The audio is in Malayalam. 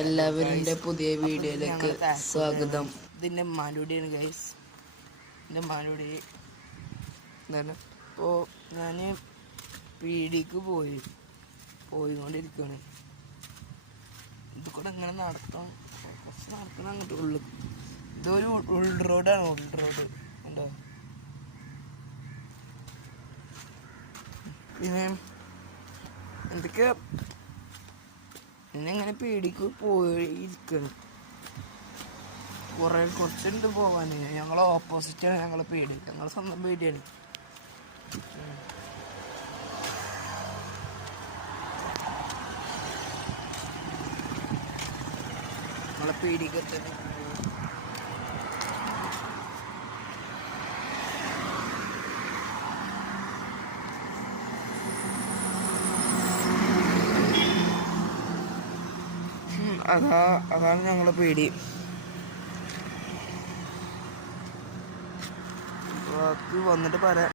എല്ലാവരുടെ പുതിയ വീഡിയോയിലേക്ക് സ്വാഗതം. ഇതിൻ്റെ മാലൂടിയാണ് ഗൈസ്. എൻ്റെ മാലൂടി എന്താണ് ഇപ്പോൾ ഞാൻ പീടിക്ക് പോയിക്കൊണ്ടിരിക്കുകയാണ്. ഇത് കൂടെ ഇങ്ങനെ നടക്കണം, കുറച്ച് നടക്കണം അങ്ങോട്ട് ഉള്ളിൽ. ഇതൊരു ഉൾ റോഡാണ്, റോഡ് ഉണ്ടോ. പിന്നെ എന്തൊക്കെ ഇങ്ങനെ പീടിക്ക് പോയിരിക്കണം. കുറച്ചുണ്ട് പോകാൻ. ഞങ്ങൾ ഓപ്പോസിറ്റാണ് ഞങ്ങളെ പീടി, ഞങ്ങളെ സ്വന്തം പീടിയാണ്. ഞങ്ങളെ പീടിക്ക് തന്നെ അതാണ് ഞങ്ങളെ പീടി. ബാക്കി വന്നിട്ട് പറയാം.